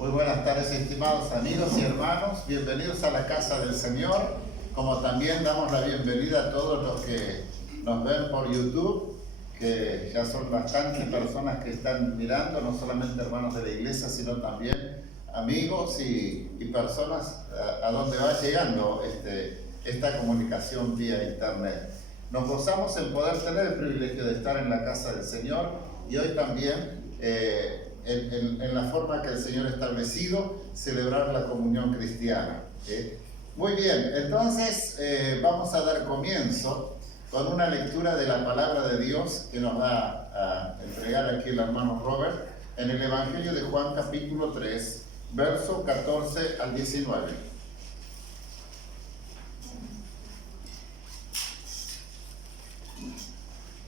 Muy buenas tardes, estimados amigos y hermanos. Bienvenidos a la casa del Señor. Como también damos la bienvenida a todos los que nos ven por YouTube, que ya son bastantes personas que están mirando, no solamente hermanos de la iglesia, sino también amigos y personas a donde va llegando esta comunicación vía internet. Nos gozamos en poder tener el privilegio de estar en la casa del Señor y hoy también en la forma que el Señor ha establecido, celebrar la comunión cristiana. Muy bien, entonces vamos a dar comienzo con una lectura de la palabra de Dios que nos va a entregar aquí el hermano Robert en el Evangelio de Juan capítulo 3, verso 14 al 19.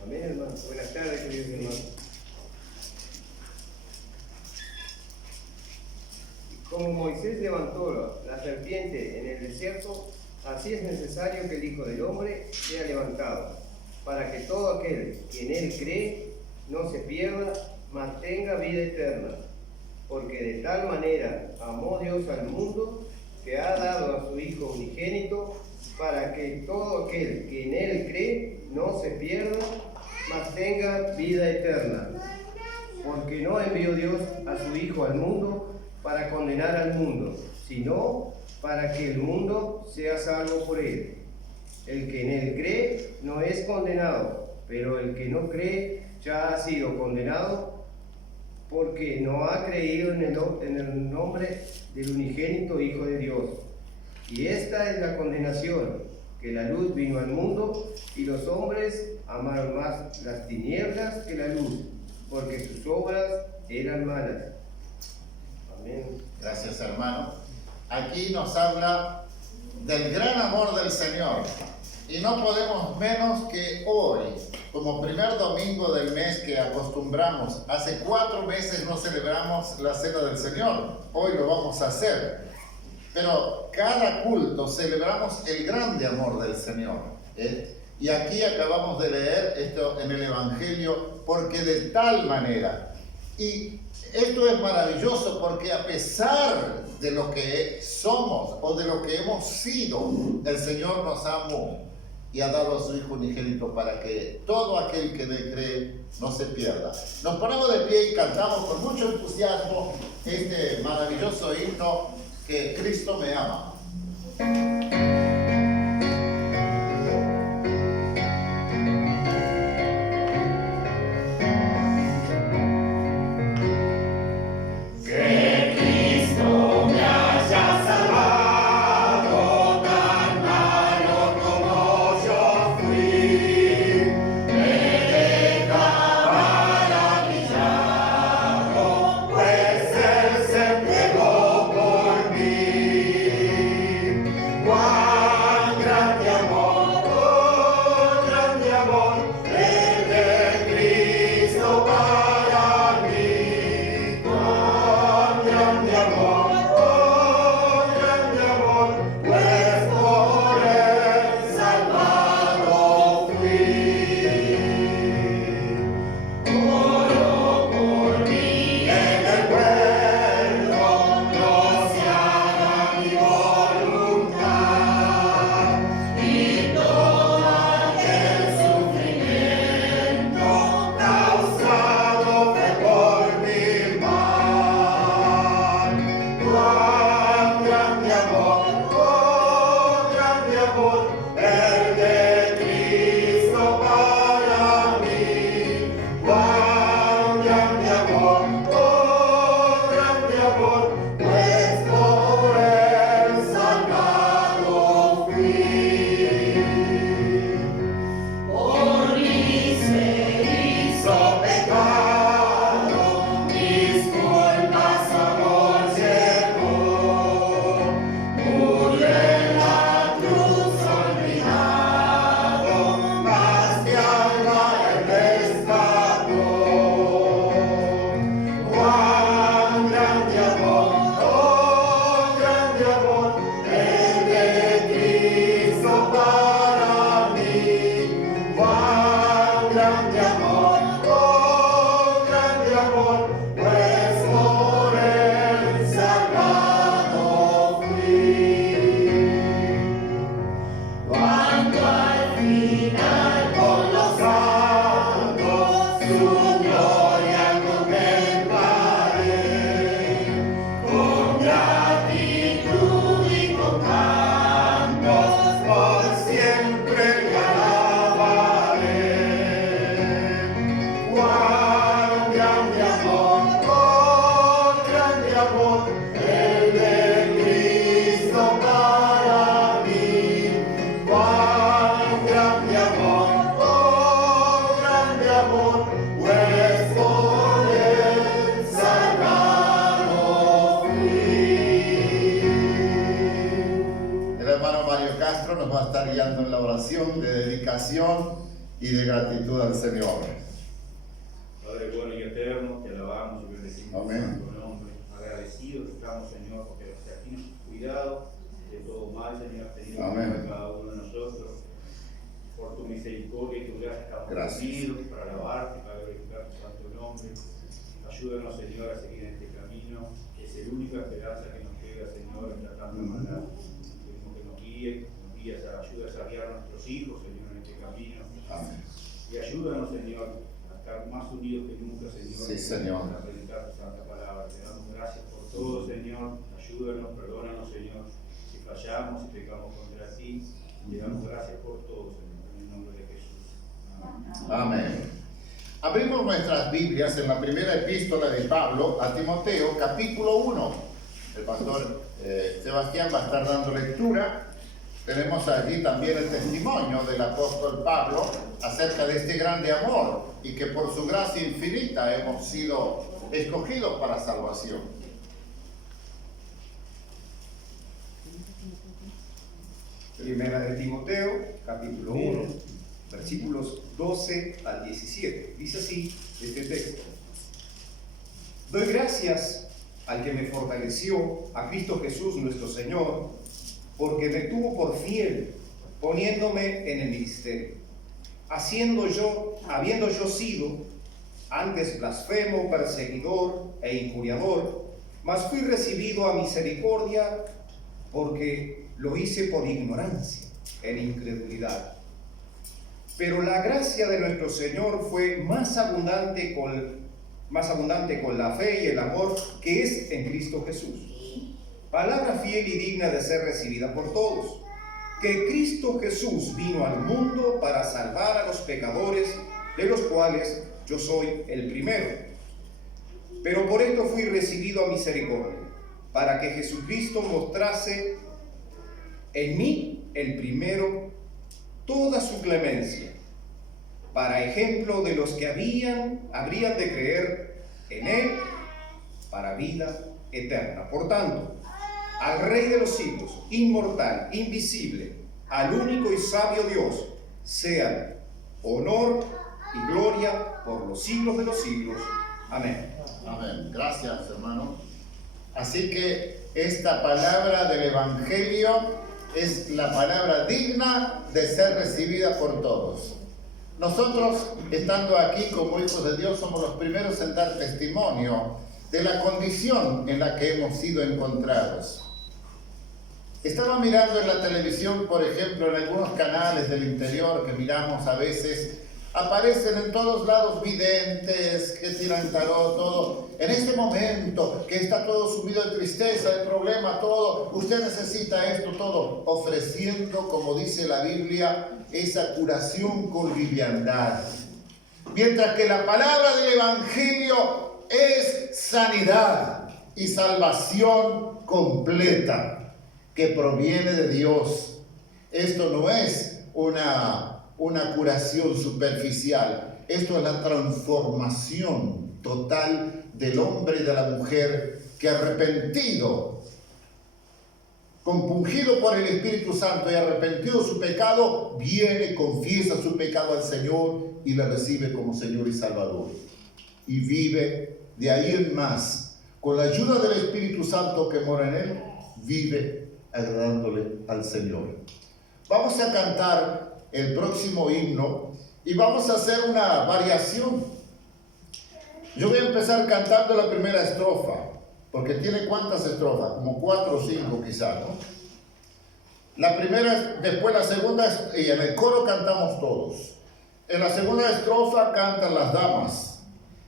Amén, hermano. Buenas tardes, queridos hermanos. Como Moisés levantó la serpiente en el desierto, así es necesario que el Hijo del Hombre sea levantado, para que todo aquel que en él cree no se pierda, mas tenga vida eterna. Porque de tal manera amó Dios al mundo, que ha dado a su Hijo unigénito, para que todo aquel que en él cree no se pierda, mas tenga vida eterna. Porque no envió Dios a su Hijo al mundo para condenar al mundo, sino para que el mundo sea salvo por él. El que en él cree no es condenado, pero el que no cree ya ha sido condenado, porque no ha creído en el nombre del unigénito Hijo de Dios. Y esta es la condenación, que la luz vino al mundo, y los hombres amaron más las tinieblas que la luz, porque sus obras eran malas. Amén. Gracias, hermano. Aquí nos habla del gran amor del Señor. Y no podemos menos que hoy, como primer domingo del mes que acostumbramos, hace 4 meses no celebramos la Cena del Señor, hoy lo vamos a hacer. Pero cada culto celebramos el grande amor del Señor. Y aquí acabamos de leer esto en el Evangelio, porque de tal manera, y esto es maravilloso porque a pesar de lo que somos o de lo que hemos sido, el Señor nos amó y ha dado a su Hijo unigénito para que todo aquel que le cree no se pierda. Nos ponemos de pie y cantamos con mucho entusiasmo este maravilloso himno que Cristo me ama. Pues él se entregó por mí. va a estar guiando en la oración de dedicación y de gratitud al Señor. Padre bueno y eterno, te alabamos y bendecimos Amén. tu nombre. Agradecidos estamos, Señor, porque hasta aquí nos has cuidado de todo mal, Señor, has tenido cuidado de cada uno de nosotros. Por tu misericordia y tu gracia estamos unidos para alabarte, para glorificar tu santo nombre. Ayúdanos, Señor, a seguir en este camino, que es la única esperanza que nos queda, Señor, en la tanta maldad. Pedimos que nos guíes, ayudas a guiar a nuestros hijos, Señor, en este camino. Amén. Y ayúdanos, Señor, a estar más unidos que nunca, Señor. Sí, Señor. Para predicar tu santa palabra. Te damos gracias por todo, Señor. Ayúdanos, perdónanos, Señor, si fallamos, si pecamos contra ti. Te damos gracias por todo, Señor. En el nombre de Jesús. Amén. Amén. Abrimos nuestras Biblias en la primera epístola de Pablo a Timoteo, capítulo 1. El pastor Sebastián va a estar dando lectura. Tenemos allí también el testimonio del apóstol Pablo acerca de este grande amor y que por su gracia infinita hemos sido escogidos para salvación. Primera de Timoteo, capítulo 1, versículos 12 al 17. Dice así este texto. Doy gracias al que me fortaleció, a Cristo Jesús nuestro Señor, porque me tuvo por fiel, poniéndome en el ministerio, habiendo yo sido antes blasfemo, perseguidor e injuriador, mas fui recibido a misericordia, porque lo hice por ignorancia, en incredulidad. Pero la gracia de nuestro Señor fue más abundante con la fe y el amor que es en Cristo Jesús. Palabra fiel y digna de ser recibida por todos, que Cristo Jesús vino al mundo para salvar a los pecadores, de los cuales yo soy el primero. Pero por esto fui recibido a misericordia, para que Jesucristo mostrase en mí el primero toda su clemencia, para ejemplo de los que habrían de creer en él para vida eterna. Por tanto, al Rey de los siglos, inmortal, invisible, al único y sabio Dios, sean honor y gloria por los siglos de los siglos. Amén. Amén. Gracias, hermano. Así que esta palabra del Evangelio es la palabra digna de ser recibida por todos. Nosotros, estando aquí como hijos de Dios, somos los primeros en dar testimonio de la condición en la que hemos sido encontrados. Estaba mirando en la televisión, por ejemplo, en algunos canales del interior que miramos a veces, aparecen en todos lados videntes que tiran tarot, todo. En este momento que está todo sumido en tristeza, en problema, todo, usted necesita esto, todo, ofreciendo, como dice la Biblia, esa curación con liviandad. Mientras que la palabra del Evangelio es sanidad y salvación completa que proviene de Dios. Esto no es una curación superficial. Esto es la transformación total del hombre y de la mujer que arrepentido, compungido por el Espíritu Santo y arrepentido de su pecado, viene, confiesa su pecado al Señor y le recibe como Señor y Salvador. Y vive de ahí en más, con la ayuda del Espíritu Santo que mora en él, vive agradándole al Señor. Vamos a cantar el próximo himno y vamos a hacer una variación. Yo voy a empezar cantando la primera estrofa, porque tiene ¿cuántas estrofas? Como 4 o 5 quizás, ¿no? La primera, después la segunda, y en el coro cantamos todos. En la segunda estrofa cantan las damas.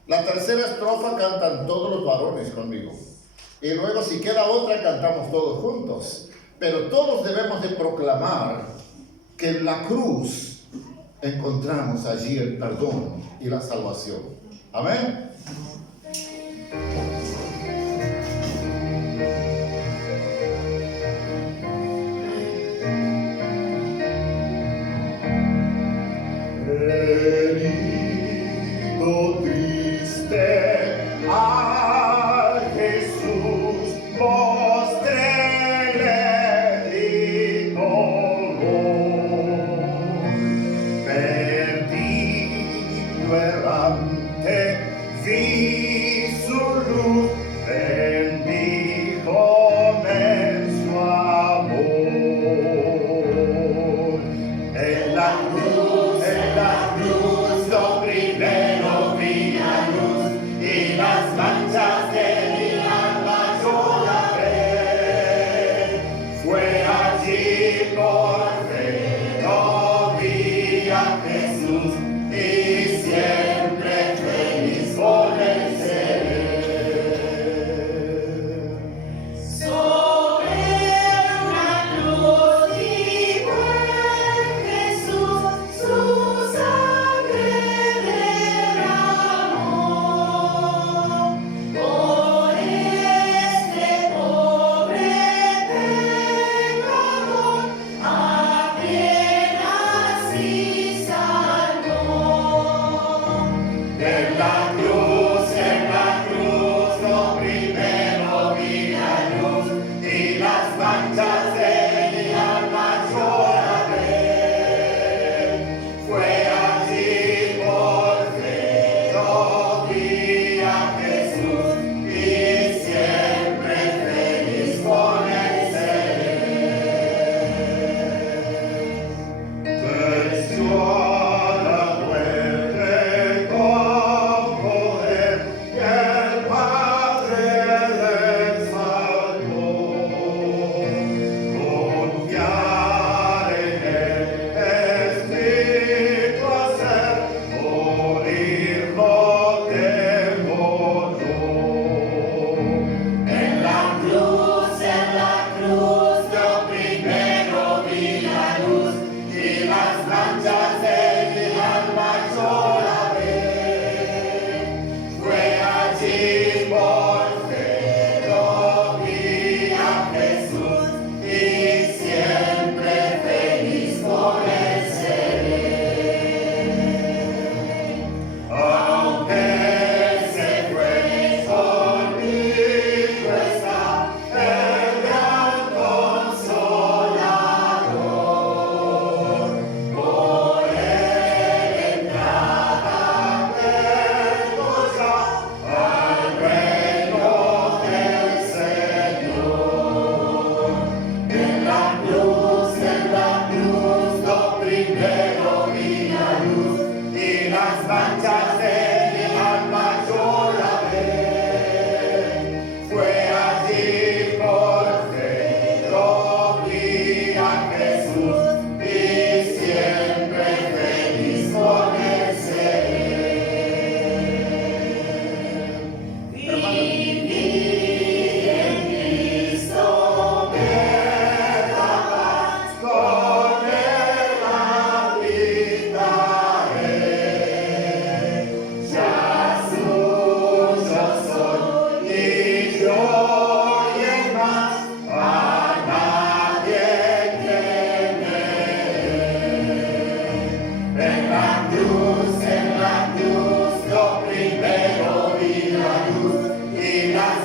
La tercera estrofa cantan todos los varones conmigo. Y luego si queda otra cantamos todos juntos. Pero todos debemos de proclamar que en la cruz encontramos allí el perdón y la salvación. Amén. Herido, triste, a Jesús mostréle mi dolor.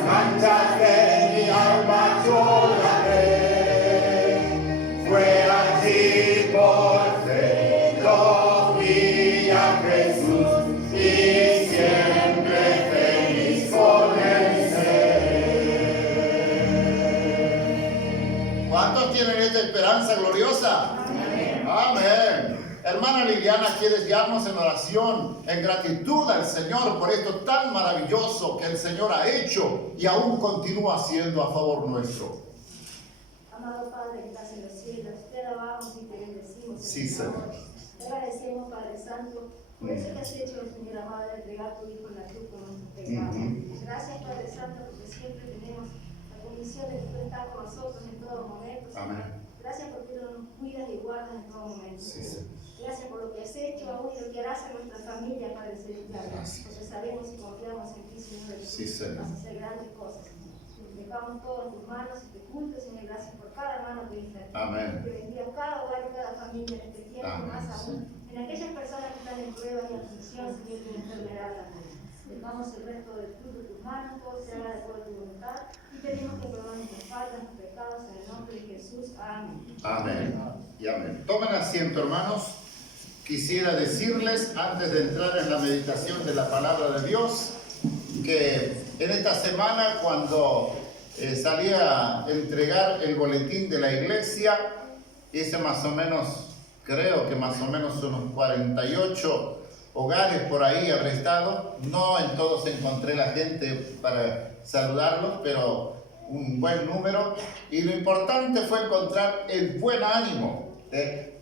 manchaste mi alma, yo la ve. Fue así por fe, lo vi a Jesús y siempre feliz con él seré. ¿Cuántos tienen esta esperanza gloriosa? Amén. Amén. Hermana Liliana, ¿quieres guiarnos en oración, en gratitud al Señor por esto tan maravilloso que el Señor ha hecho y aún continúa haciendo a favor nuestro? Amado Padre que estás en los cielos, te alabamos y te bendecimos. Sí, Señor. Te agradecemos, Padre Santo, por eso que has hecho, Señor amado, de entregar a tu Hijo en la cruz por nuestros pecados. Gracias, Padre Santo, porque siempre tenemos la convicción de que tú estás con nosotros en todo momento. Amén. Gracias porque tú nos cuidas y guardas en todo momento. Sí, Señor. Gracias por lo que has hecho aún y lo que harás en nuestra familia, Padre Celestial. Gracias. Porque sabemos y confiamos en ti, Señor. Sí, Señor. Vas a hacer grandes cosas, Señor. Dejamos todo en tus manos y te culto, Señor. Gracias por cada hermano que viste aquí. Amén. Que bendiga cada hogar y cada familia en este tiempo, Amén. más aún en aquellas personas que están en prueba y aflicción, Señor, de enfermedad también. Dejamos el resto del fruto en tus manos, todo se haga de acuerdo a tu voluntad y pedimos que perdones nuestras faltas, nuestros pecados, en el nombre de Jesús. Amén. Amén. Y amén. Tomen asiento, hermanos. Quisiera decirles, antes de entrar en la meditación de la palabra de Dios, que en esta semana, cuando salí a entregar el boletín de la iglesia, hice más o menos, creo que más o menos unos 48 hogares por ahí habré estado. No en todos encontré la gente para saludarlos, pero un buen número. Y lo importante fue encontrar el buen ánimo,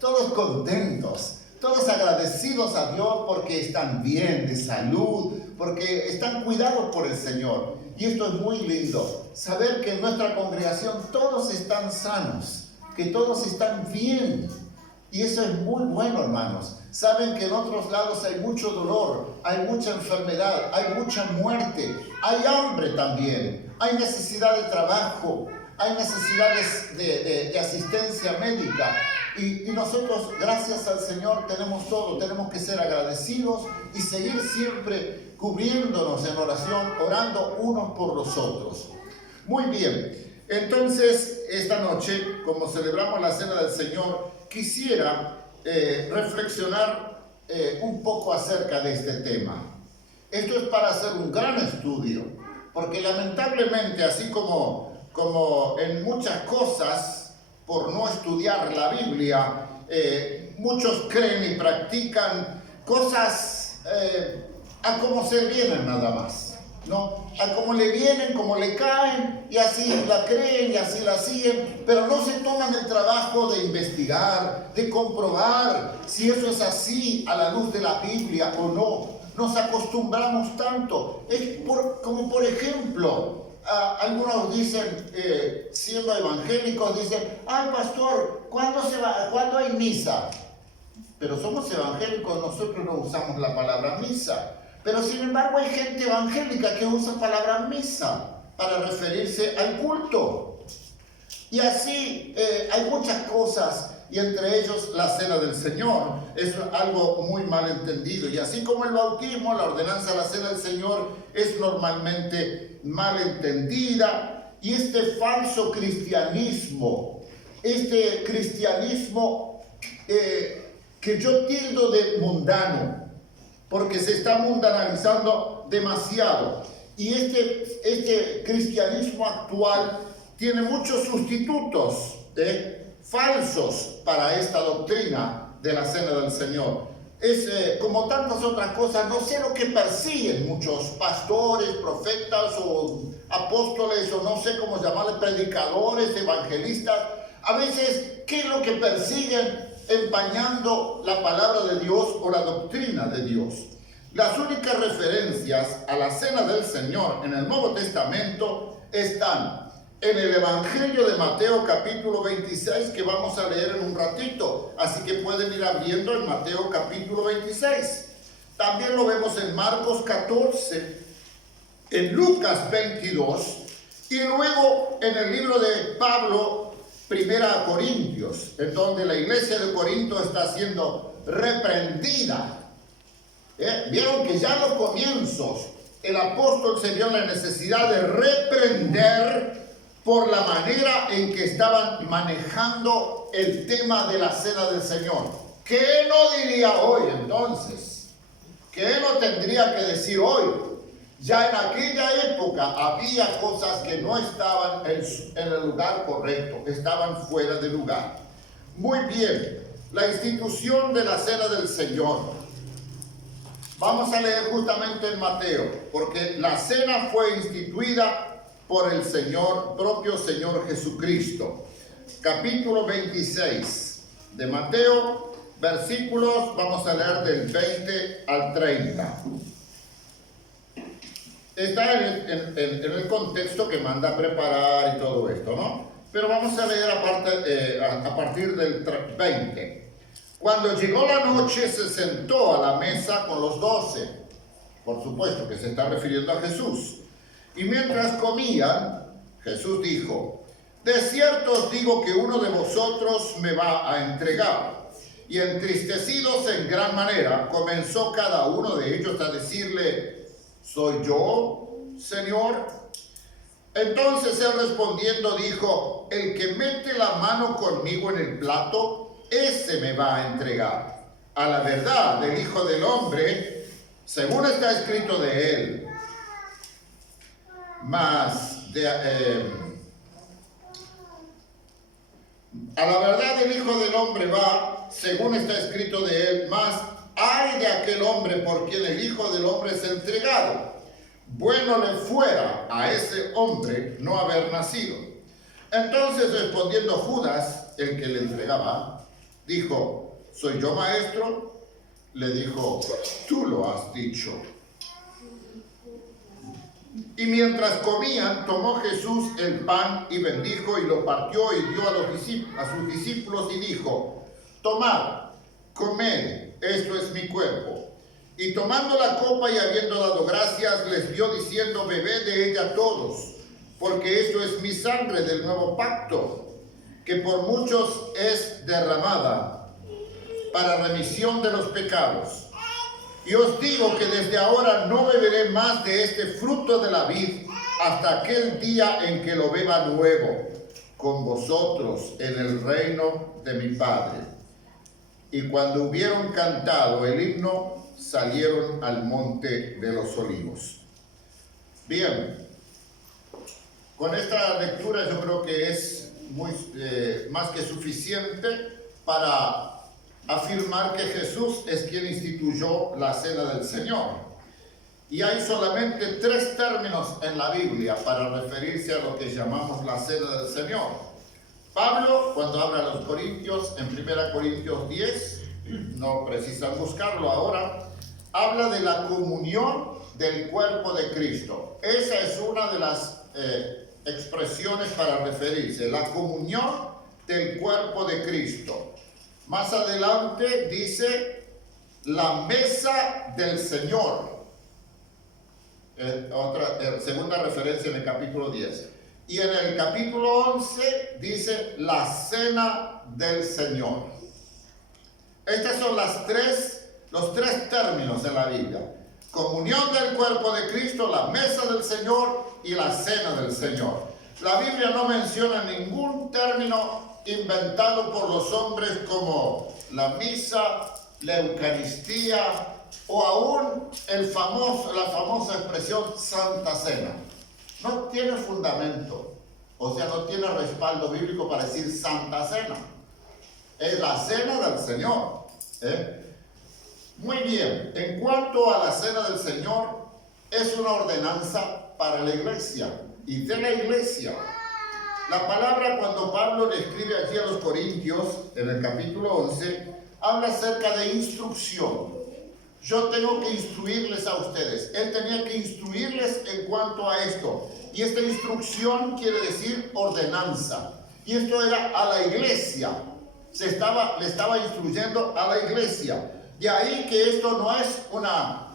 todos contentos, todos agradecidos a Dios porque están bien de salud, porque están cuidados por el Señor. Y esto es muy lindo, saber que en nuestra congregación todos están sanos, que todos están bien. Y eso es muy bueno, hermanos. Saben que en otros lados hay mucho dolor, hay mucha enfermedad, hay mucha muerte, hay hambre también, hay necesidad de trabajo, hay necesidades de asistencia médica. Y nosotros, gracias al Señor, tenemos todo. Tenemos que ser agradecidos y seguir siempre cubriéndonos en oración, orando unos por los otros. Muy bien, entonces esta noche, como celebramos la Cena del Señor, quisiera reflexionar un poco acerca de este tema. Esto es para hacer un gran estudio, porque lamentablemente, así como en muchas cosas, por no estudiar la Biblia, muchos creen y practican cosas a como se vienen nada más, ¿no? A como le vienen, como le caen, y así la creen y así la siguen, pero no se toman el trabajo de investigar, de comprobar si eso es así a la luz de la Biblia o no. Nos acostumbramos tanto, como por ejemplo, algunos dicen, siendo evangélicos, dicen: ay, pastor, ¿cuándo hay misa? Pero somos evangélicos, nosotros no usamos la palabra misa. Pero sin embargo hay gente evangélica que usa palabra misa para referirse al culto. Y así hay muchas cosas, y entre ellos la Cena del Señor es algo muy mal entendido. Y así como el bautismo, la ordenanza de la Cena del Señor es normalmente mal entendida. Y este falso cristianismo, que yo tildo de mundano, porque se está mundanalizando demasiado. Y este cristianismo actual tiene muchos sustitutos falsos para esta doctrina de la Cena del Señor. Es como tantas otras cosas, no sé lo que persiguen muchos pastores, profetas o apóstoles, o no sé cómo llamarles, predicadores, evangelistas. A veces, ¿qué es lo que persiguen empañando la palabra de Dios o la doctrina de Dios? Las únicas referencias a la Cena del Señor en el Nuevo Testamento están en el Evangelio de Mateo capítulo 26, que vamos a leer en un ratito. Así que pueden ir abriendo en Mateo capítulo 26. También lo vemos en Marcos 14, en Lucas 22, y luego en el libro de Pablo, Primera a Corintios, en donde la iglesia de Corinto está siendo reprendida. Vieron que ya los comienzos el apóstol se vio en la necesidad de reprender por la manera en que estaban manejando el tema de la cena del Señor. ¿Qué no diría hoy entonces? ¿Qué no tendría que decir hoy? Ya en aquella época había cosas que no estaban en el lugar correcto, estaban fuera de lugar. Muy bien, la institución de la cena del Señor. Vamos a leer justamente en Mateo, porque la cena fue instituida por el Señor, propio Señor Jesucristo. Capítulo 26 de Mateo, versículos, vamos a leer del 20 al 30. Está en el contexto que manda a preparar y todo esto, ¿no? Pero vamos a leer a partir del 20. Cuando llegó la noche, se sentó a la mesa con los 12. Por supuesto que se está refiriendo a Jesús. Y mientras comían, Jesús dijo: de cierto os digo que uno de vosotros me va a entregar. Y entristecidos en gran manera, comenzó cada uno de ellos a decirle: ¿soy yo, Señor? Entonces él respondiendo dijo: el que mete la mano conmigo en el plato, ese me va a entregar. A la verdad, el Hijo del Hombre, según está escrito de él, a la verdad el Hijo del Hombre va, según está escrito de él, mas ay de aquel hombre por quien el Hijo del Hombre es entregado. Bueno le fuera a ese hombre no haber nacido. Entonces respondiendo Judas, el que le entregaba, dijo: ¿soy yo, maestro? Le dijo: tú lo has dicho. Y mientras comían, tomó Jesús el pan y bendijo y lo partió y dio a sus discípulos y dijo: tomad, comed, esto es mi cuerpo. Y tomando la copa y habiendo dado gracias, les dio diciendo: bebed de ella todos, porque esto es mi sangre del nuevo pacto, que por muchos es derramada para remisión de los pecados. Y os digo que desde ahora no beberé más de este fruto de la vid hasta aquel día en que lo beba nuevo con vosotros en el reino de mi Padre. Y cuando hubieron cantado el himno, salieron al monte de los olivos. Bien, con esta lectura yo creo que es más que suficiente para afirmar que Jesús es quien instituyó la cena del Señor. Y hay solamente 3 términos en la Biblia para referirse a lo que llamamos la cena del Señor. Pablo, cuando habla a los Corintios, en 1 Corintios 10, no precisan buscarlo ahora, habla de la comunión del cuerpo de Cristo. Esa es una de las expresiones para referirse, la comunión del cuerpo de Cristo. Más adelante dice la mesa del Señor. Segunda referencia en el capítulo 10. Y en el capítulo 11 dice la cena del Señor. Estos son los tres términos en la Biblia: comunión del cuerpo de Cristo, la mesa del Señor y la cena del Señor. La Biblia no menciona ningún término inventado por los hombres como la misa, la Eucaristía o aún la famosa expresión Santa Cena. No tiene fundamento, o sea, no tiene respaldo bíblico para decir Santa Cena. Es la cena del Señor. Muy bien, en cuanto a la cena del Señor, es una ordenanza para la iglesia y de la iglesia. La palabra, cuando Pablo le escribe aquí a los Corintios, en el capítulo 11, habla acerca de instrucción. Yo tengo que instruirles a ustedes. Él tenía que instruirles en cuanto a esto. Y esta instrucción quiere decir ordenanza. Y esto era a la iglesia. Le estaba instruyendo a la iglesia. De ahí que esto no es una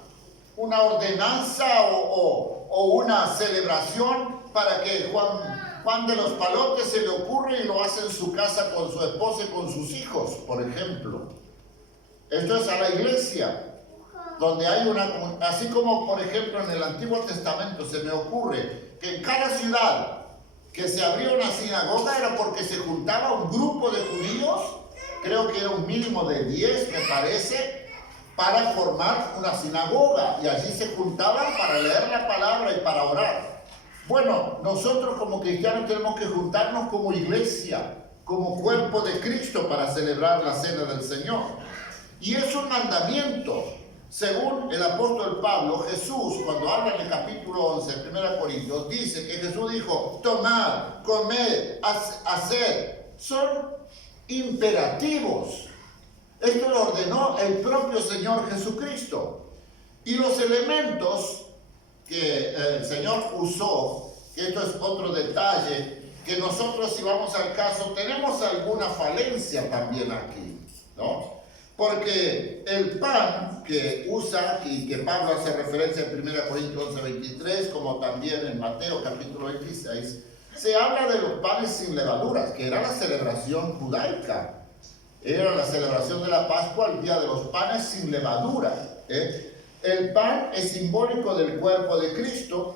ordenanza o una celebración para que Juan de los Palotes se le ocurre y lo hace en su casa con su esposa y con sus hijos, por ejemplo. Esto es a la iglesia. donde hay así como por ejemplo en el Antiguo Testamento se me ocurre que en cada ciudad que se abrió una sinagoga era porque se juntaba un grupo de judíos, creo que era un mínimo de 10 me parece, para formar una sinagoga, y allí se juntaban para leer la palabra y para orar. Bueno, nosotros como cristianos tenemos que juntarnos como iglesia, como cuerpo de Cristo, para celebrar la cena del Señor. Y es un mandamiento. Según el apóstol Pablo, Jesús, cuando habla en el capítulo 11, 1 Corintios, dice que Jesús dijo, tomad, comed, haced. Son imperativos. Esto lo ordenó el propio Señor Jesucristo. Y los elementos que el Señor usó, que esto es otro detalle, que nosotros, si vamos al caso, tenemos alguna falencia también aquí, ¿no? Porque el pan que usa, y que Pablo hace referencia en 1 Corintios 11, 23, como también en Mateo capítulo 26, se habla de los panes sin levaduras, que era la celebración judaica. Era la celebración de la Pascua, el día de los panes sin levadura. El pan es simbólico del cuerpo de Cristo,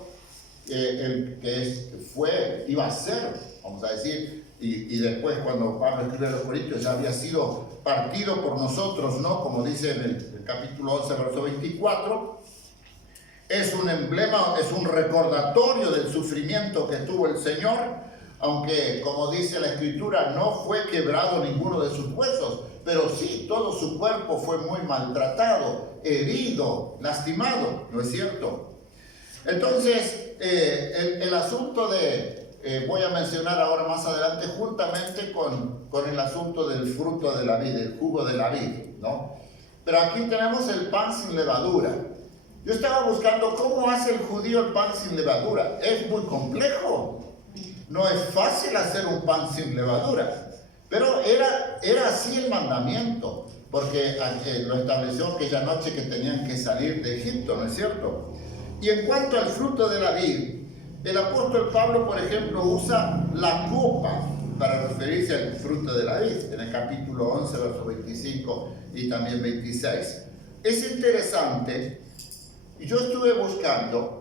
iba a ser, vamos a decir, y después cuando Pablo escribe a los Corintios ya había sido partido por nosotros, ¿no? Como dice en el capítulo 11, verso 24, es un emblema, es un recordatorio del sufrimiento que tuvo el Señor, aunque, como dice la Escritura, no fue quebrado ninguno de sus huesos, pero sí todo su cuerpo fue muy maltratado, herido, lastimado, ¿no es cierto? Entonces, el asunto voy a mencionar ahora más adelante, juntamente con el asunto del fruto de la vid, el jugo de la vid, ¿no? Pero aquí tenemos el pan sin levadura. Yo estaba buscando cómo hace el judío el pan sin levadura. Es muy complejo. No es fácil hacer un pan sin levadura, pero era así el mandamiento, porque lo estableció aquella noche que tenían que salir de Egipto, ¿no es cierto? Y en cuanto al fruto de la vid, el apóstol Pablo, por ejemplo, usa la copa para referirse al fruto de la vid, en el capítulo 11, verso 25 y también 26. Es interesante, y yo estuve buscando,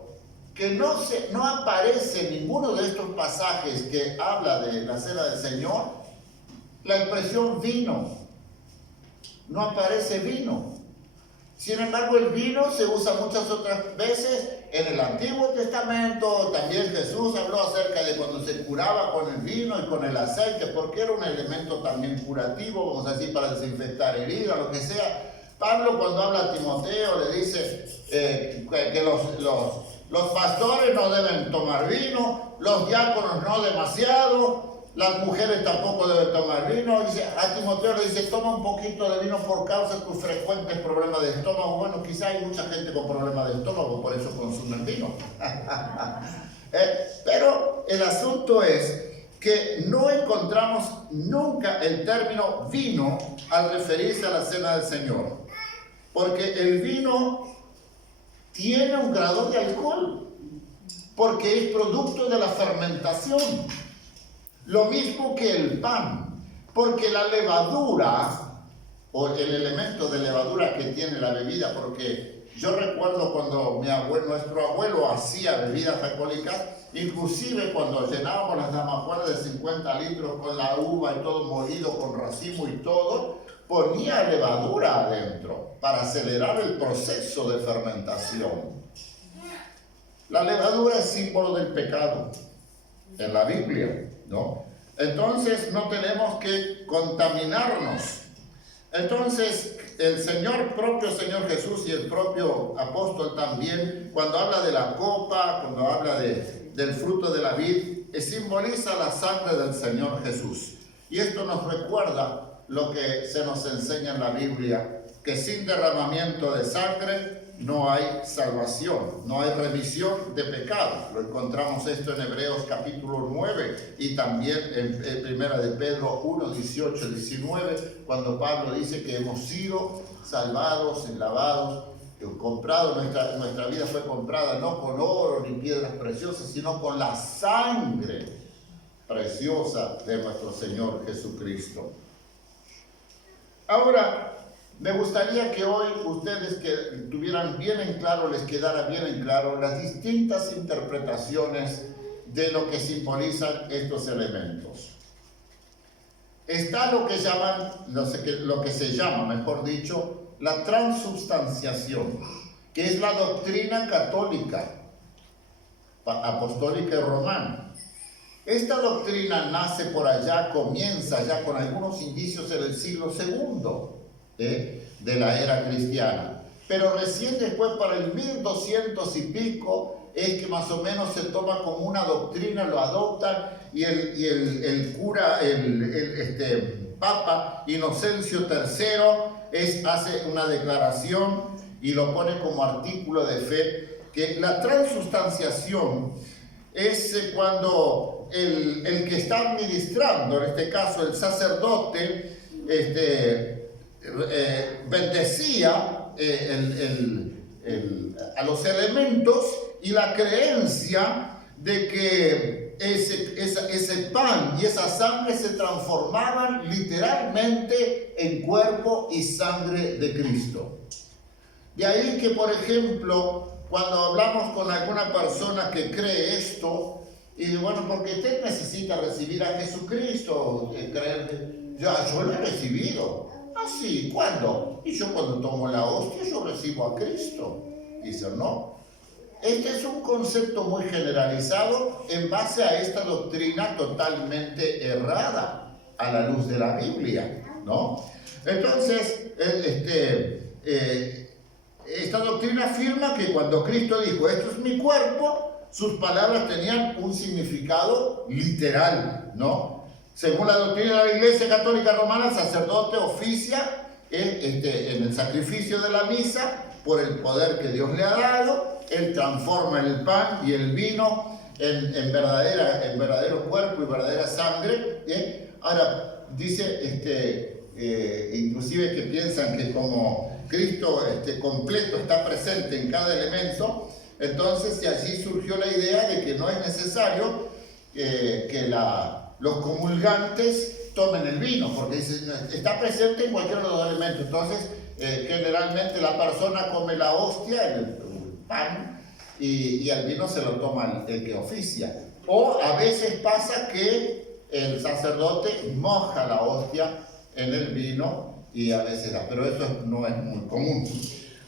que no aparece en ninguno de estos pasajes que habla de la cena del Señor la expresión vino. No aparece vino. Sin embargo, el vino se usa muchas otras veces en el Antiguo Testamento. También Jesús habló acerca de cuando se curaba con el vino y con el aceite, porque era un elemento también curativo, vamos a decir, para desinfectar heridas, lo que sea. Pablo, cuando habla a Timoteo, le dice que los pastores no deben tomar vino, los diáconos no demasiado, las mujeres tampoco deben tomar vino. Dice, a Timoteo le dice, toma un poquito de vino por causa de tus frecuentes problemas de estómago. Bueno, quizá hay mucha gente con problemas de estómago, por eso consumen vino. Pero el asunto es que no encontramos nunca el término vino al referirse a la cena del Señor, porque el vino tiene un grado de alcohol, porque es producto de la fermentación. Lo mismo que el pan, porque la levadura, o el elemento de levadura que tiene la bebida, porque yo recuerdo cuando nuestro abuelo hacía bebidas alcohólicas, inclusive cuando llenábamos las damajuanas de 50 litros con la uva y todo molido con racimo y todo, ponía levadura adentro para acelerar el proceso de fermentación. La levadura es símbolo del pecado en la Biblia, ¿no? Entonces no tenemos que contaminarnos. Entonces el propio Señor Jesús y el propio apóstol también, cuando habla de la copa, cuando habla del fruto de la vid, simboliza la sangre del Señor Jesús. Y esto nos recuerda lo que se nos enseña en la Biblia, que sin derramamiento de sangre no hay salvación, no hay remisión de pecados. Lo encontramos esto en Hebreos capítulo 9 y también en 1 de Pedro 1, 18, 19, cuando Pablo dice que hemos sido salvados, lavados, comprados, nuestra vida fue comprada no con oro ni piedras preciosas, sino con la sangre preciosa de nuestro Señor Jesucristo. Ahora, me gustaría que hoy ustedes que tuvieran bien en claro, les quedara bien en claro las distintas interpretaciones de lo que simbolizan estos elementos. Está lo que llaman, lo que se llama, mejor dicho, la transubstanciación, que es la doctrina católica, apostólica y romana. Esta doctrina nace por allá, comienza ya con algunos indicios en el siglo II de la era cristiana. Pero recién después, para el 1200 y pico, es que más o menos se toma como una doctrina, lo adoptan, y el cura, Papa Inocencio III hace una declaración y lo pone como artículo de fe, que la transubstanciación es cuando el que está administrando, en este caso el sacerdote, bendecía a los elementos, y la creencia de que ese pan y esa sangre se transformaban literalmente en cuerpo y sangre de Cristo. De ahí que, por ejemplo, cuando hablamos con alguna persona que cree esto, y bueno, porque usted necesita recibir a Jesucristo, yo lo he recibido. Ah, sí, ¿cuándo? Y yo cuando tomo la hostia, yo recibo a Cristo. Dice, no. Este es un concepto muy generalizado en base a esta doctrina totalmente errada a la luz de la Biblia, ¿no? Entonces, esta doctrina afirma que cuando Cristo dijo, esto es mi cuerpo, sus palabras tenían un significado literal, ¿no? Según la doctrina de la Iglesia Católica Romana, el sacerdote oficia en el sacrificio de la misa por el poder que Dios le ha dado. Él transforma el pan y el vino en verdadero cuerpo y verdadera sangre. Ahora, dice, inclusive que piensan que como Cristo completo está presente en cada elemento, entonces de allí surgió la idea de que no es necesario que los comulgantes tomen el vino, porque está presente en cualquiera de los elementos. Entonces, generalmente la persona come la hostia, el pan, y el vino se lo toma el que oficia. O a veces pasa que el sacerdote moja la hostia en el vino y a veces pero eso no es muy común.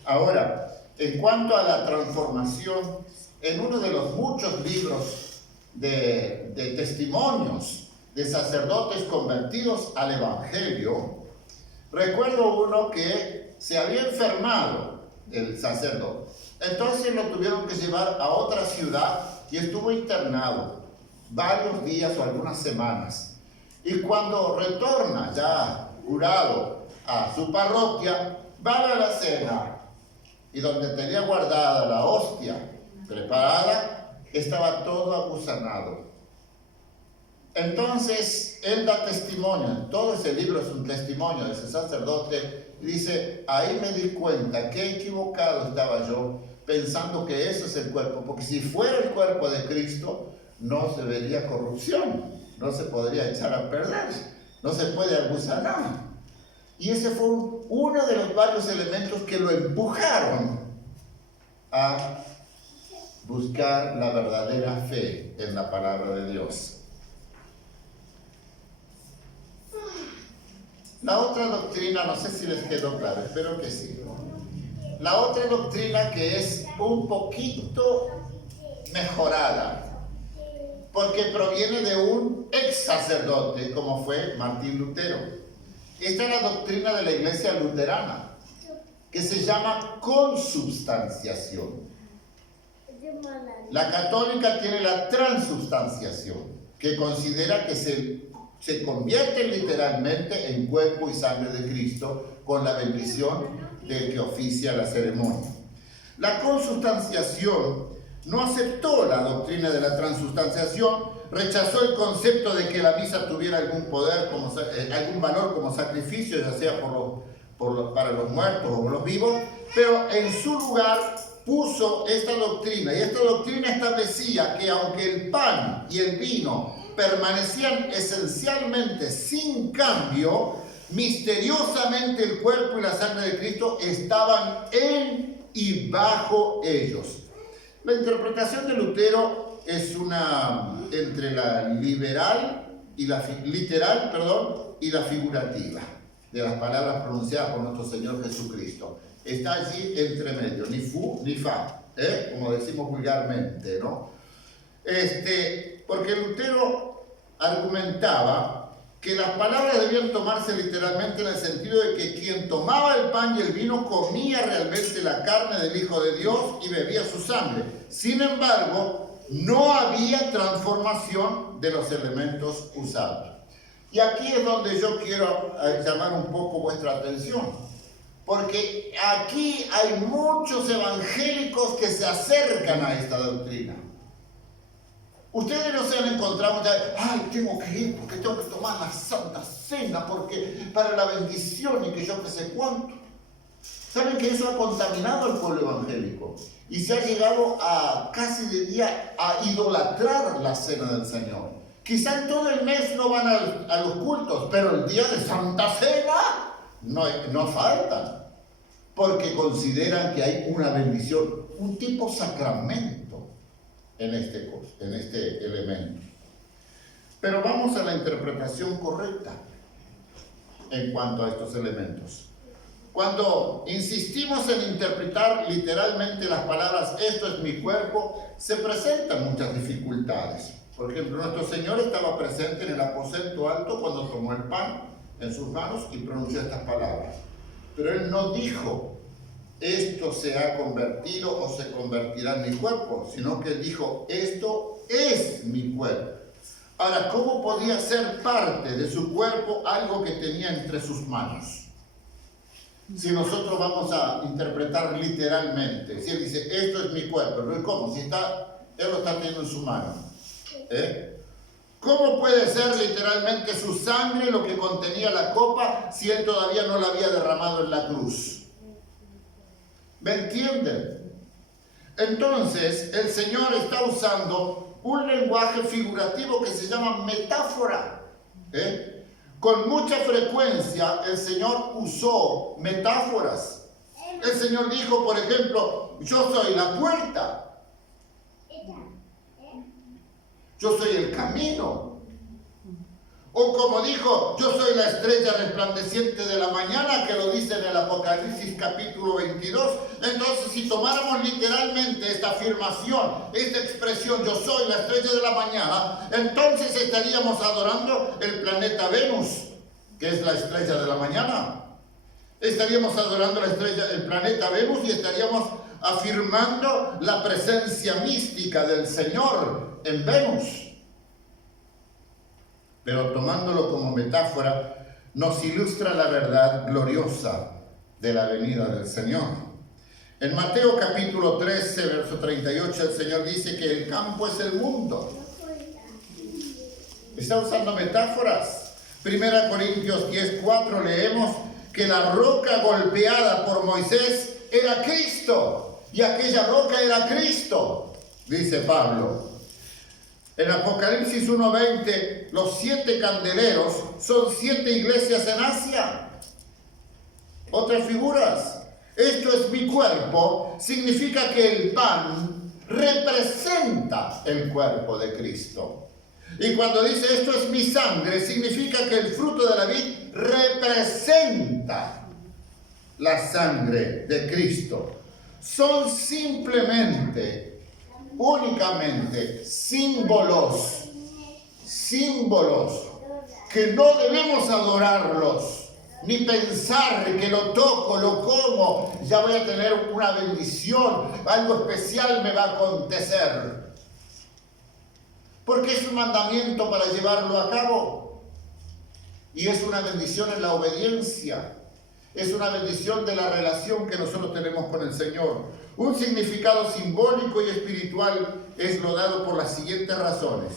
Ahora, en cuanto a la transformación, en uno de los muchos libros de testimonios de sacerdotes convertidos al Evangelio, recuerdo uno que se había enfermado el sacerdote. Entonces lo tuvieron que llevar a otra ciudad y estuvo internado varios días o algunas semanas. Y cuando retorna ya curado a su parroquia, va a la cena y donde tenía guardada la hostia preparada, estaba todo agusanado. Entonces, él da testimonio, todo ese libro es un testimonio de ese sacerdote, y dice, ahí me di cuenta qué equivocado estaba yo, pensando que eso es el cuerpo, porque si fuera el cuerpo de Cristo, no se vería corrupción, no se podría echar a perder, no se puede agusanar. Y ese fue uno de los varios elementos que lo empujaron a buscar la verdadera fe en la palabra de Dios. La otra doctrina, no sé si les quedó claro, espero que sí. La otra doctrina que es un poquito mejorada, porque proviene de un ex sacerdote como fue Martín Lutero. Esta es la doctrina de la Iglesia luterana, que se llama consubstanciación. La católica tiene la transubstanciación, que considera que se convierte literalmente en cuerpo y sangre de Cristo con la bendición del que oficia la ceremonia. La consubstanciación no aceptó la doctrina de la transubstanciación, rechazó el concepto de que la misa tuviera algún poder, algún valor como sacrificio, ya sea para los muertos o los vivos, pero en su lugar puso esta doctrina, y esta doctrina establecía que aunque el pan y el vino permanecían esencialmente sin cambio, Misteriosamente el cuerpo y la sangre de Cristo estaban en y bajo ellos. La interpretación de Lutero es una entre la literal y la figurativa de las palabras pronunciadas por nuestro Señor Jesucristo. Está allí entre medio, ni fu ni fa, como decimos vulgarmente, ¿no? Porque Lutero argumentaba que las palabras debían tomarse literalmente en el sentido de que quien tomaba el pan y el vino comía realmente la carne del Hijo de Dios y bebía su sangre. Sin embargo, no había transformación de los elementos usados. Y aquí es donde yo quiero llamar un poco vuestra atención, porque aquí hay muchos evangélicos que se acercan a esta doctrina. Ustedes no se han encontrado, ay, tengo que ir porque tengo que tomar la Santa Cena, porque para la bendición y que yo que sé cuánto. ¿Saben que eso ha contaminado al pueblo evangélico? Y se ha llegado a, casi diría, a idolatrar la Cena del Señor. Quizá en todo el mes no van a los cultos, pero el día de Santa Cena no faltan, porque consideran que hay una bendición, un tipo sacramento en este elemento. Pero vamos a la interpretación correcta en cuanto a estos elementos. Cuando insistimos en interpretar literalmente las palabras "esto es mi cuerpo", se presentan muchas dificultades. Por ejemplo, nuestro Señor estaba presente en el aposento alto cuando tomó el pan en sus manos y pronunció estas palabras. Pero Él no dijo, esto se ha convertido o se convertirá en mi cuerpo, sino que Él dijo, esto es mi cuerpo. Ahora, ¿cómo podía ser parte de su cuerpo algo que tenía entre sus manos? Si nosotros vamos a interpretar literalmente, si Él dice, esto es mi cuerpo, pero ¿cómo? Si Él lo está teniendo en su mano. ¿Cómo puede ser literalmente su sangre lo que contenía la copa si Él todavía no la había derramado en la cruz? ¿Me entienden? Entonces, el Señor está usando un lenguaje figurativo que se llama metáfora. Con mucha frecuencia el Señor usó metáforas. El Señor dijo, por ejemplo, yo soy la puerta. Yo soy el camino. O como dijo, yo soy la estrella resplandeciente de la mañana, que lo dice en el Apocalipsis capítulo 22. Entonces, si tomáramos literalmente esta afirmación, esta expresión, yo soy la estrella de la mañana, entonces estaríamos adorando el planeta Venus, que es la estrella de la mañana. Estaríamos adorando el planeta Venus y estaríamos afirmando la presencia mística del Señor en Venus. Pero tomándolo como metáfora, nos ilustra la verdad gloriosa de la venida del Señor. En Mateo capítulo 13, verso 38, el Señor dice que el campo es el mundo. Está usando metáforas. 1 Corintios 10:4 leemos que la roca golpeada por Moisés era Cristo, y aquella roca era Cristo, dice Pablo. En Apocalipsis 1:20, los 7 candeleros son 7 iglesias en Asia. Otras figuras. Esto es mi cuerpo, significa que el pan representa el cuerpo de Cristo. Y cuando dice esto es mi sangre, significa que el fruto de la vid representa la sangre de Cristo. Son simplemente, únicamente símbolos que no debemos adorarlos, ni pensar que lo toco, lo como, ya voy a tener una bendición, algo especial me va a acontecer. Porque es un mandamiento para llevarlo a cabo. Y es una bendición en la obediencia. Es una bendición de la relación que nosotros tenemos con el Señor. Un significado simbólico y espiritual es lo dado por las siguientes razones.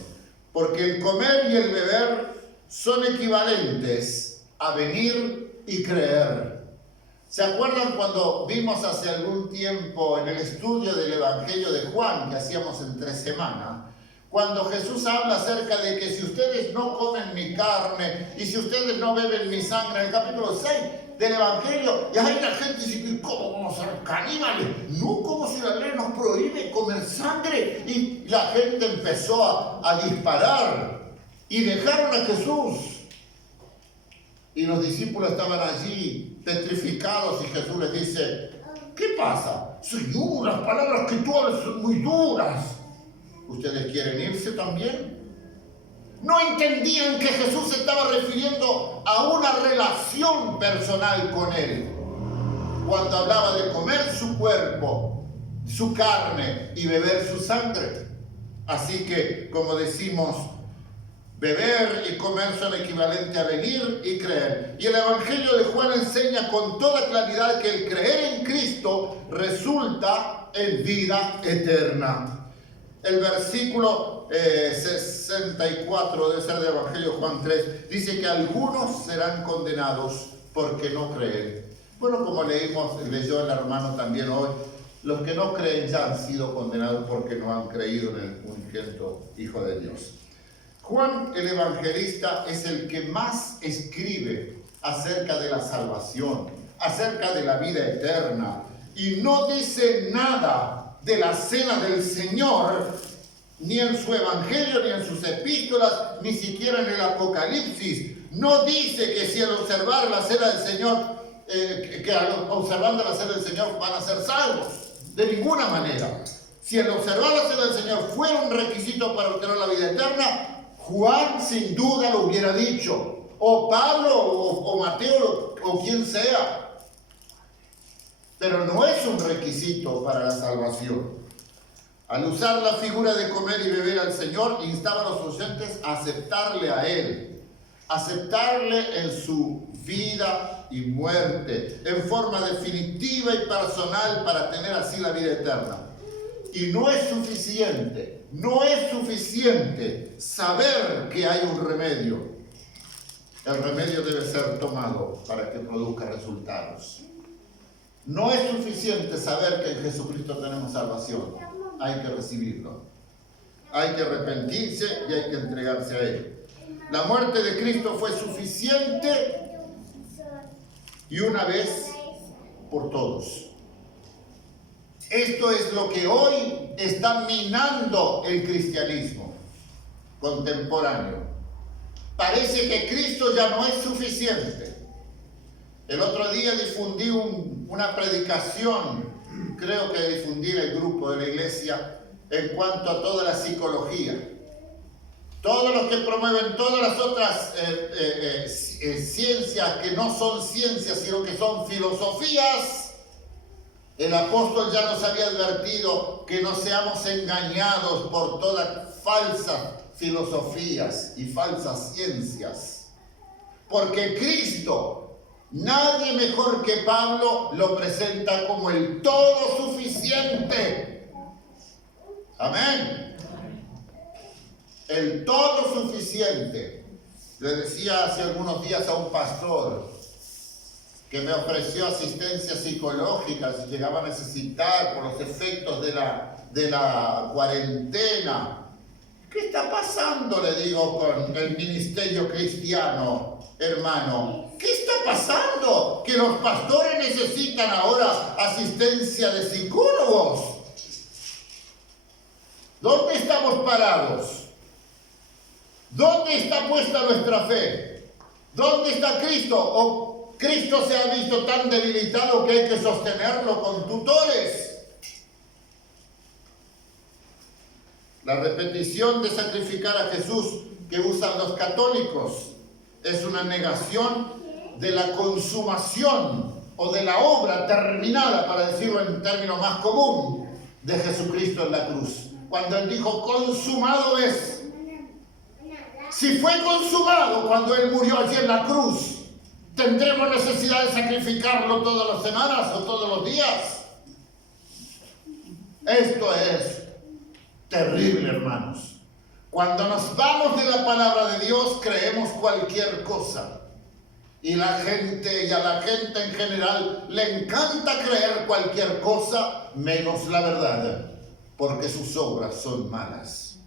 Porque el comer y el beber son equivalentes a venir y creer. ¿Se acuerdan cuando vimos hace algún tiempo en el estudio del Evangelio de Juan que hacíamos en 3 semanas? Cuando Jesús habla acerca de que si ustedes no comen mi carne y si ustedes no beben mi sangre, en el capítulo 6 del Evangelio, y ahí la gente dice, ¿cómo vamos a ser caníbales? No, como si la ley nos prohíbe comer sangre. Y la gente empezó a disparar y dejaron a Jesús. Y los discípulos estaban allí petrificados y Jesús les dice, ¿qué pasa? Señor, las palabras que tú hablas son muy duras. ¿Ustedes quieren irse también? No entendían que Jesús se estaba refiriendo a una relación personal con él. Cuando hablaba de comer su cuerpo, su carne y beber su sangre. Así que, como decimos, beber y comer son equivalentes a venir y creer. Y el Evangelio de Juan enseña con toda claridad que el creer en Cristo resulta en vida eterna. El versículo 64, debe ser del Evangelio de Juan 3, dice que algunos serán condenados porque no creen. Bueno, como leyó el hermano también hoy, los que no creen ya han sido condenados porque no han creído en el unigénito Hijo de Dios. Juan el Evangelista es el que más escribe acerca de la salvación, acerca de la vida eterna, y no dice nada de la cena del Señor, ni en su Evangelio, ni en sus epístolas, ni siquiera en el Apocalipsis. No dice que si al observar la cena del Señor, observando la cena del Señor van a ser salvos, de ninguna manera. Si el observar la cena del Señor fuera un requisito para obtener la vida eterna, Juan sin duda lo hubiera dicho, o Pablo, o Mateo, o quien sea. Pero no es un requisito para la salvación. Al usar la figura de comer y beber al Señor, instaba a los oyentes a aceptarle a Él, aceptarle en su vida y muerte, en forma definitiva y personal para tener así la vida eterna. Y no es suficiente saber que hay un remedio. El remedio debe ser tomado para que produzca resultados. No es suficiente saber que en Jesucristo tenemos salvación. Hay que recibirlo. Hay que arrepentirse y hay que entregarse a Él. La muerte de Cristo fue suficiente y una vez por todos. Esto es lo que hoy está minando el cristianismo contemporáneo. Parece que Cristo ya no es suficiente. El otro día difundí una predicación, creo que difundí en el grupo de la iglesia, en cuanto a toda la psicología. Todos los que promueven todas las otras ciencias que no son ciencias, sino que son filosofías, el apóstol ya nos había advertido que no seamos engañados por todas falsas filosofías y falsas ciencias. Porque Cristo, nadie mejor que Pablo, lo presenta como el todo suficiente. Amén. El todo suficiente. Le decía hace algunos días a un pastor que me ofreció asistencia psicológica si llegaba a necesitar por los efectos de la cuarentena. ¿Qué está pasando? Le digo, con el ministerio cristiano, hermano. ¿Qué está pasando? Que los pastores necesitan ahora asistencia de psicólogos. ¿Dónde estamos parados? ¿Dónde está puesta nuestra fe? ¿Dónde está Cristo? ¿O Cristo se ha visto tan debilitado que hay que sostenerlo con tutores? La repetición de sacrificar a Jesús que usan los católicos es una negación de la consumación o de la obra terminada, para decirlo en términos más común, de Jesucristo en la cruz. Cuando Él dijo, consumado es. Si fue consumado cuando Él murió allí en la cruz, ¿tendremos necesidad de sacrificarlo todas las semanas o todos los días? Esto es terrible, hermanos. Cuando nos vamos de la palabra de Dios, creemos cualquier cosa. Y a la gente en general le encanta creer cualquier cosa, menos la verdad, porque sus obras son malas.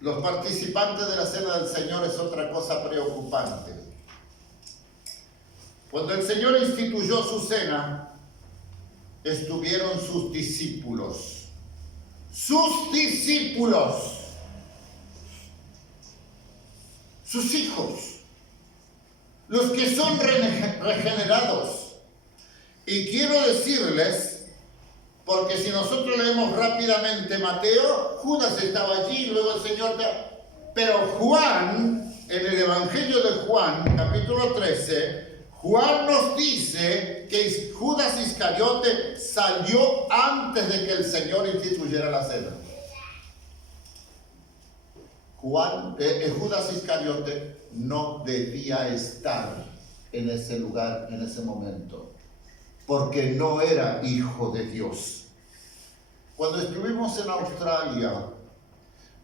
los participantes de la cena del Señor es otra cosa preocupante. Cuando el Señor instituyó su cena, estuvieron sus discípulos. Sus discípulos. Sus hijos. Los que son regenerados. Y quiero decirles, porque si nosotros leemos rápidamente Mateo, Judas estaba allí, luego el Señor... Pero Juan, en el Evangelio de Juan, capítulo 13, Juan nos dice que Judas Iscariote salió antes de que el Señor instituyera la cena. Judas Iscariote no debía estar en ese lugar, en ese momento, porque no era hijo de Dios. Cuando estuvimos en Australia,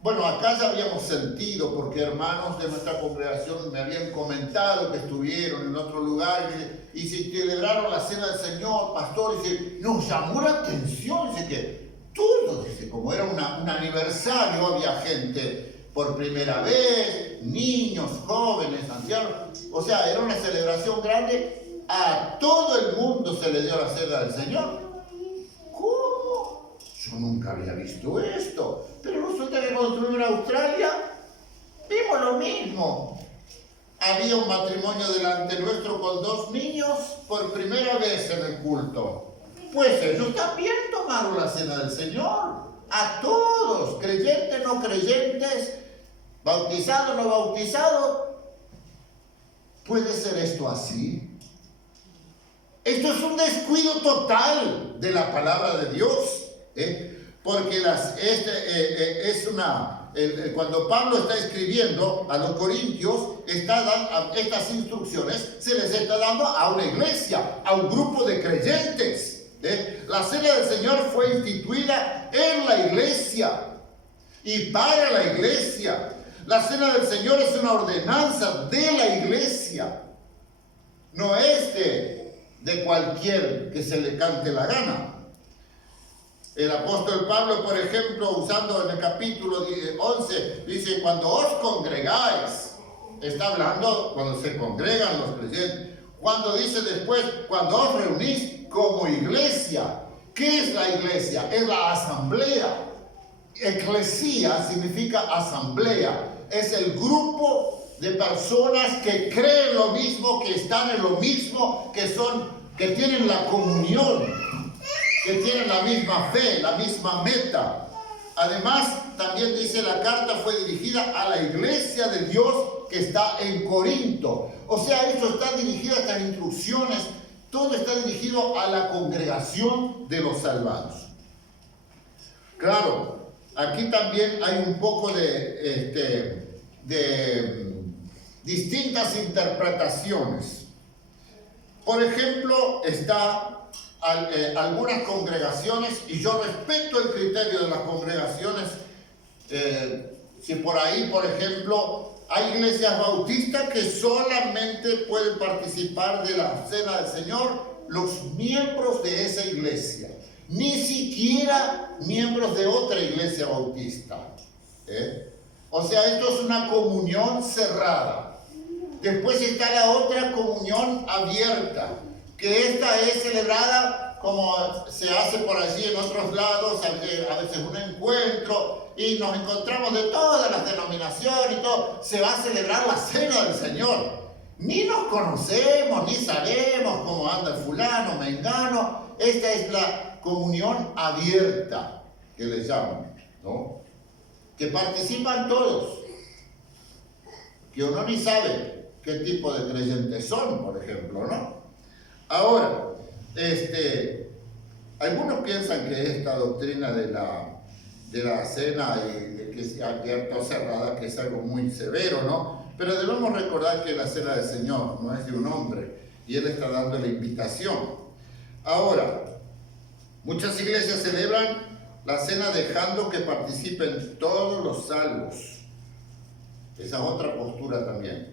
bueno, acá ya habíamos sentido, porque hermanos de nuestra congregación me habían comentado que estuvieron en otro lugar y se celebraron la cena del Señor, pastor, y dice, nos llamó la atención, dice que todos, dice, como era un aniversario, había gente por primera vez, niños, jóvenes, ancianos, o sea, era una celebración grande, a todo el mundo se le dio la cena del Señor. ¿Cómo? Yo nunca había visto esto. Pero resulta que cuando estuvimos en Australia, vimos lo mismo. Había un matrimonio delante nuestro con 2 niños por primera vez en el culto. Pues ellos también tomaron la cena del Señor. A todos, creyentes, no creyentes, bautizados, no bautizados. ¿Puede ser esto así? Esto es un descuido total de la palabra de Dios. Porque cuando Pablo está escribiendo a los corintios, estas instrucciones se les está dando a una iglesia, a un grupo de creyentes. La cena del Señor fue instituida en la iglesia y para la iglesia. La cena del Señor es una ordenanza de la iglesia, no es de cualquier que se le cante la gana. El apóstol Pablo, por ejemplo, usando en el capítulo 11, dice, cuando os congregáis, está hablando cuando se congregan los creyentes. Cuando dice después, cuando os reunís como iglesia. ¿Qué es la iglesia? Es la asamblea. Eclesía significa asamblea. Es el grupo de personas que creen lo mismo, que están en lo mismo, que tienen la comunión, que tienen la misma fe, la misma meta. Además, también dice la carta fue dirigida a la iglesia de Dios que está en Corinto. O sea, esto está dirigido a estas instrucciones, todo está dirigido a la congregación de los salvados. Claro, aquí también hay un poco de distintas interpretaciones. Por ejemplo, está algunas congregaciones, y yo respeto el criterio de las congregaciones, si por ahí, por ejemplo, hay iglesias bautistas que solamente pueden participar de la cena del Señor los miembros de esa iglesia, ni siquiera miembros de otra iglesia bautista. O sea, esto es una comunión cerrada. Después está la otra comunión abierta, que esta es celebrada como se hace por allí en otros lados, a veces un encuentro, y nos encontramos de todas las denominaciones y todo. Se va a celebrar la cena del Señor. Ni nos conocemos, ni sabemos cómo anda el fulano, mengano. Esta es la comunión abierta, que le llaman, ¿no? Que participan todos, que uno ni sabe qué tipo de creyentes son, por ejemplo, ¿no? Ahora, algunos piensan que esta doctrina de la cena y de que sea abierta o cerrada, que es algo muy severo, ¿no? Pero debemos recordar que la cena del Señor no es de un hombre y Él está dando la invitación. Ahora, muchas iglesias celebran la cena dejando que participen todos los salvos. Esa es otra postura también.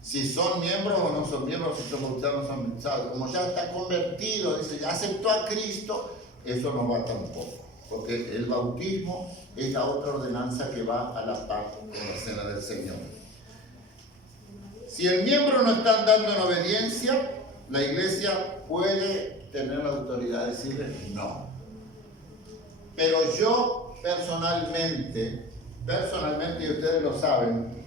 Si son miembros o no son miembros, si son bautizados o no son bautizados. Como ya está convertido, dice, ya aceptó a Cristo, eso no va tampoco. porque el bautismo es la otra ordenanza que va a la par con la cena del Señor. Si el miembro no está andando en obediencia, la iglesia puede tener la autoridad de decirle no. Pero yo personalmente, y ustedes lo saben,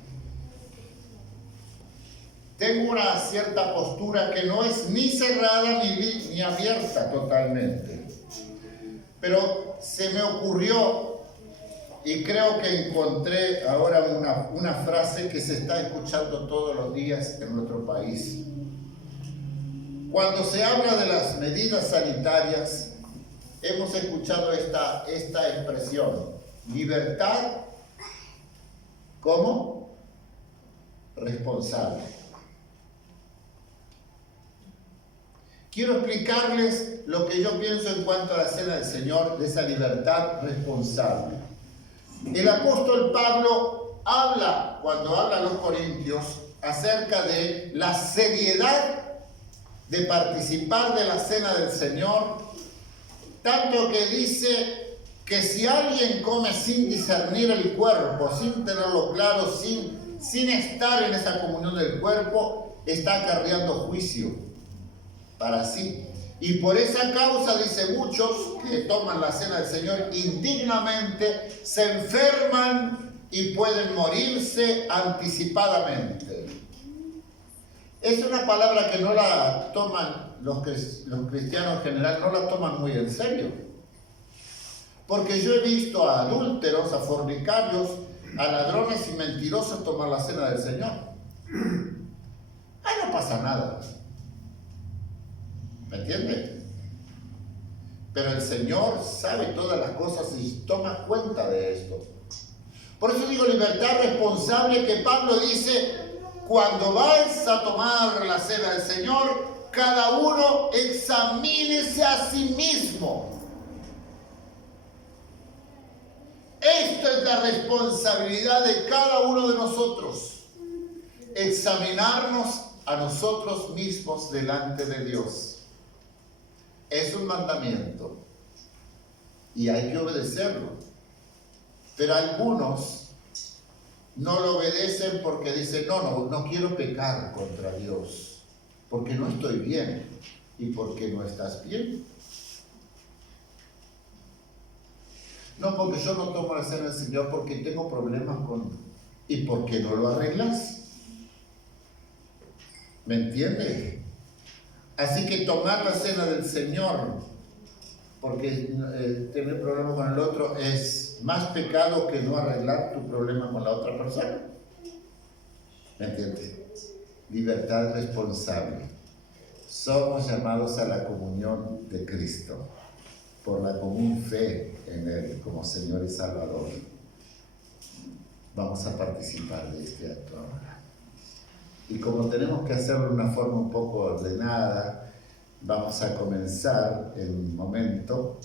tengo una cierta postura que no es ni cerrada ni abierta totalmente. Pero se me ocurrió y creo que encontré ahora una frase que se está escuchando todos los días en nuestro país. Cuando se habla de las medidas sanitarias, hemos escuchado esta expresión: libertad como responsable. Quiero explicarles lo que yo pienso en cuanto a la cena del Señor, de esa libertad responsable. El apóstol Pablo habla, cuando habla a los corintios, acerca de la seriedad de participar de la cena del Señor, tanto que dice que si alguien come sin discernir el cuerpo, sin tenerlo claro, sin estar en esa comunión del cuerpo, está acarreando juicio para sí. Y por esa causa, dice, muchos que toman la cena del Señor indignamente se enferman y pueden morirse anticipadamente. Es una palabra que no la toman los cristianos en general, no la toman muy en serio. Porque yo he visto a adúlteros, a fornicarios, a ladrones y mentirosos tomar la cena del Señor. Ahí no pasa nada. ¿Me entiende? Pero el Señor sabe todas las cosas y toma cuenta de esto. Por eso digo libertad responsable, que Pablo dice: cuando vais a tomar la cena del Señor, cada uno examínese a sí mismo. Esto es la responsabilidad de cada uno de nosotros. Examinarnos a nosotros mismos delante de Dios. Es un mandamiento y hay que obedecerlo. Pero algunos no lo obedecen porque dicen: no quiero pecar contra Dios, porque no estoy bien. ¿Y por qué no estás bien? No, porque yo no tomo la cena del Señor porque tengo problemas con... ¿Y por qué no lo arreglas? ¿Me entiende? Así que tomar la cena del Señor porque tener problemas con el otro es más pecado que no arreglar tu problema con la otra persona. ¿Me entiende? Libertad responsable. Somos llamados a la comunión de Cristo por la común fe en Él como Señor y Salvador. Vamos a participar de este acto ahora. Y como tenemos que hacerlo de una forma un poco ordenada, vamos a comenzar en un momento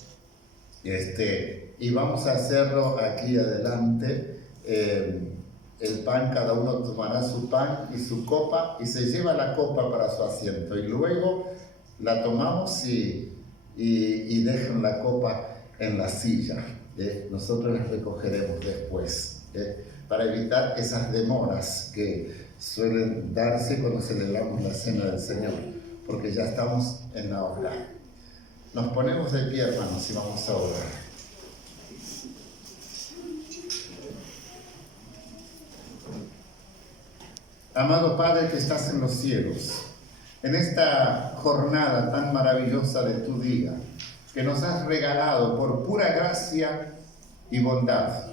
y vamos a hacerlo aquí adelante. El pan, cada uno tomará su pan y su copa y se lleva la copa para su asiento. Y luego la tomamos y dejan la copa en la silla. Nosotros las recogeremos después, para evitar esas demoras que suelen darse cuando celebramos la cena del Señor, porque ya estamos en la hora. Nos ponemos de pie, hermanos, y vamos a orar. Amado Padre que estás en los cielos, en esta jornada tan maravillosa de tu día, que nos has regalado por pura gracia y bondad,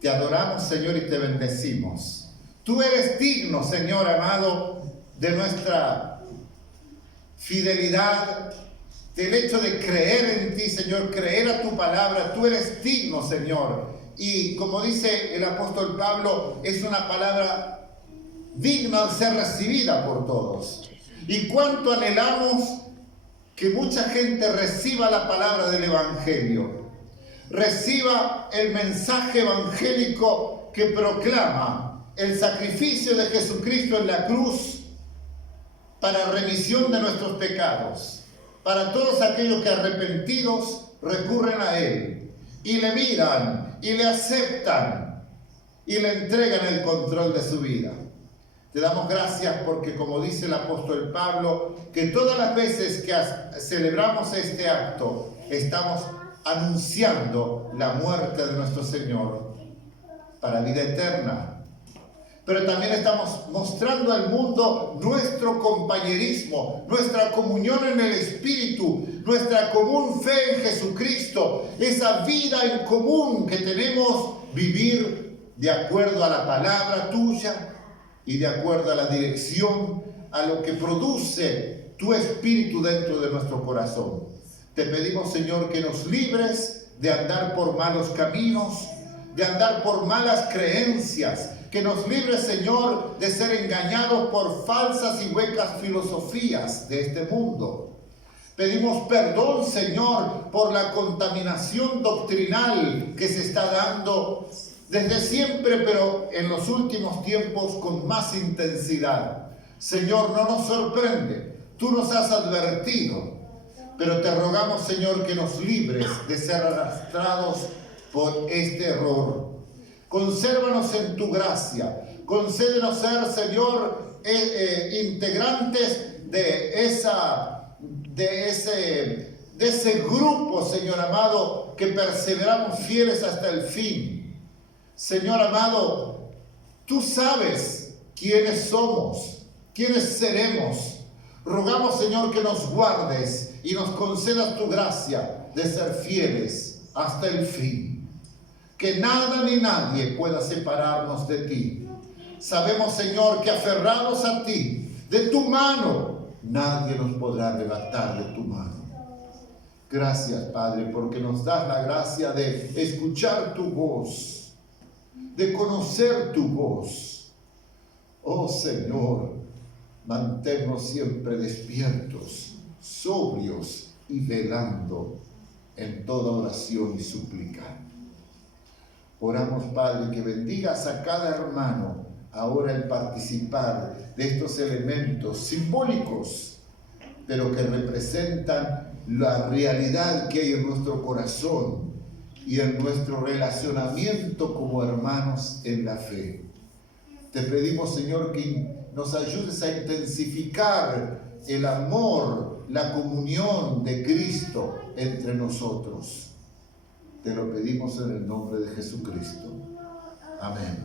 te adoramos, Señor, y te bendecimos. Tú eres digno, Señor amado, de nuestra fidelidad, del hecho de creer en ti, Señor, creer a tu palabra. Tú eres digno, Señor. Y como dice el apóstol Pablo, es una palabra digna de ser recibida por todos. Y cuánto anhelamos que mucha gente reciba la palabra del Evangelio, reciba el mensaje evangélico que proclama el sacrificio de Jesucristo en la cruz para remisión de nuestros pecados, para todos aquellos que arrepentidos recurren a Él. y le miran y le aceptan y le entregan el control de su vida. Te damos gracias porque, como dice el apóstol Pablo, que todas las veces que celebramos este acto, estamos anunciando la muerte de nuestro Señor para vida eterna. Pero también estamos mostrando al mundo nuestro compañerismo, nuestra comunión en el Espíritu, nuestra común fe en Jesucristo, esa vida en común que tenemos, vivir de acuerdo a la palabra tuya y de acuerdo a la dirección, a lo que produce tu Espíritu dentro de nuestro corazón. Te pedimos, Señor, que nos libres de andar por malos caminos, de andar por malas creencias, que nos libres, Señor, de ser engañados por falsas y huecas filosofías de este mundo. Pedimos perdón, Señor, por la contaminación doctrinal que se está dando desde siempre, pero en los últimos tiempos con más intensidad. Señor, no nos sorprende, tú nos has advertido, pero te rogamos, Señor, que nos libres de ser arrastrados por este error. Consérvanos en tu gracia, concédenos ser, Señor, integrantes de ese grupo, Señor amado, que perseveramos fieles hasta el fin. Señor amado, tú sabes quiénes somos, quiénes seremos. Rogamos, Señor, que nos guardes y nos concedas tu gracia de ser fieles hasta el fin. Que nada ni nadie pueda separarnos de ti. Sabemos, Señor, que aferrados a ti, de tu mano, nadie nos podrá arrebatar de tu mano. Gracias, Padre, porque nos das la gracia de escuchar tu voz, de conocer tu voz. Oh, Señor, manténnos siempre despiertos, sobrios y velando en toda oración y súplica. Oramos, Padre, que bendigas a cada hermano ahora el participar de estos elementos simbólicos, pero que representan la realidad que hay en nuestro corazón y en nuestro relacionamiento como hermanos en la fe. Te pedimos, Señor, que nos ayudes a intensificar el amor, la comunión de Cristo entre nosotros. Te lo pedimos en el nombre de Jesucristo. Amén.